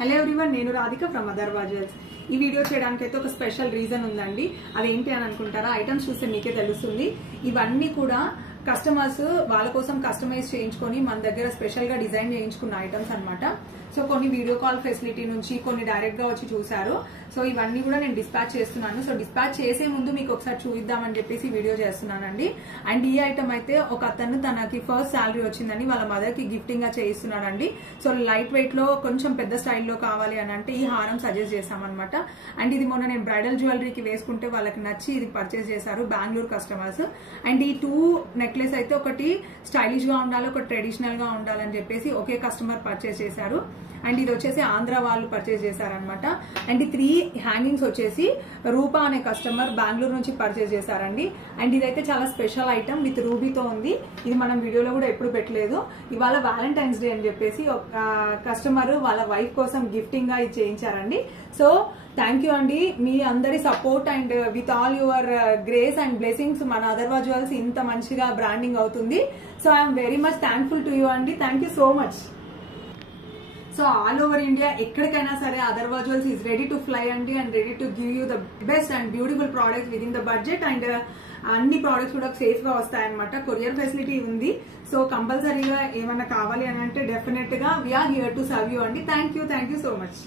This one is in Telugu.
హలో ఎవ్రీవన్, నేను రాధిక ఫ్రమ్ అదర్వా జ్యువెల్స్. ఈ వీడియో చేయడానికి అయితే ఒక స్పెషల్ రీజన్ ఉందండి. అదేంటి అని అనుకుంటారా? ఐటమ్స్ చూస్తే మీకే తెలుస్తుంది. ఇవన్నీ కూడా కస్టమర్స్ వాళ్ళ కోసం కస్టమైజ్ చేయించుకొని మన దగ్గర స్పెషల్ గా డిజైన్ చేయించుకున్న ఐటమ్స్ అన్నమాట. సో కొన్ని వీడియో కాల్ ఫెసిలిటీ నుంచి కొన్ని డైరెక్ట్ గా వచ్చి చూసారు. సో ఇవన్నీ కూడా నేను డిస్పాచ్ చేస్తున్నాను. సో డిస్పాచ్ చేసే ముందు మీకు ఒకసారి చూపిద్దామని చెప్పేసి వీడియో చేస్తున్నానండి. అండ్ ఈ ఐటమ్ అయితే ఒక అతను తనకి ఫస్ట్ శాలరీ వచ్చిందని వాళ్ళ మదర్ కి గిఫ్టింగ్ గా చేయిస్తున్నాడండి. సో లైట్ వెయిట్ లో కొంచెం పెద్ద స్టైల్లో కావాలి అని అంటే ఈ హారం సజెస్ట్ చేశామన్నమాట. అండ్ ఇది మొన్న నేను బ్రైడల్ జ్యువెలరీకి వేసుకుంటే వాళ్ళకి నచ్చి ఇది పర్చేస్ చేశారు బెంగళూరు కస్టమర్స్. అండ్ ఈ 2 నెక్లెస్ అయితే ఒకటి స్టైలిష్ గా ఉండాలి, ఒకటి ట్రెడిషనల్ గా ఉండాలని చెప్పేసి ఒకే కస్టమర్ పర్చేస్ చేశారు. అండ్ ఇది వచ్చేసి ఆంధ్ర వాళ్ళు పర్చేస్ చేశారనమాట. అండ్ ఈ 3 హ్యాంగింగ్స్ వచ్చేసి రూపా అనే కస్టమర్ బెంగళూరు నుంచి పర్చేస్ చేశారండి. అండ్ ఇదైతే చాలా స్పెషల్ ఐటమ్ విత్ రూబీతో ఉంది. ఇది మనం వీడియోలో కూడా ఎప్పుడు పెట్టలేదు. ఇవాళ వ్యాలంటైన్స్ డే అని చెప్పేసి ఒక కస్టమర్ వాళ్ళ వైఫ్ కోసం గిఫ్టింగ్ గా ఇది చేయించారండి. సో థ్యాంక్ యూ అండి, మీ అందరి support and with all your grace and blessings మన అదర్వా జ్యువెల్స్ ఇంత మంచిగా బ్రాండింగ్ అవుతుంది. So I'm very much thankful to you అండి. Thank you so much. So all over India ఎక్కడికైనా సరే Atharva jewels is ready to fly అండి and ready to give you the best and beautiful products within the budget. And అన్ని ప్రోడక్ట్స్ కూడా సేఫ్ గా వస్తాయన్నమాట. కొరియర్ ఫెసిలిటీ ఉంది. సో కంపల్సరీగా ఏమన్నా కావాలి అని అంటే డెఫినెట్ గా we're here to serve you అండి. Thank you so much.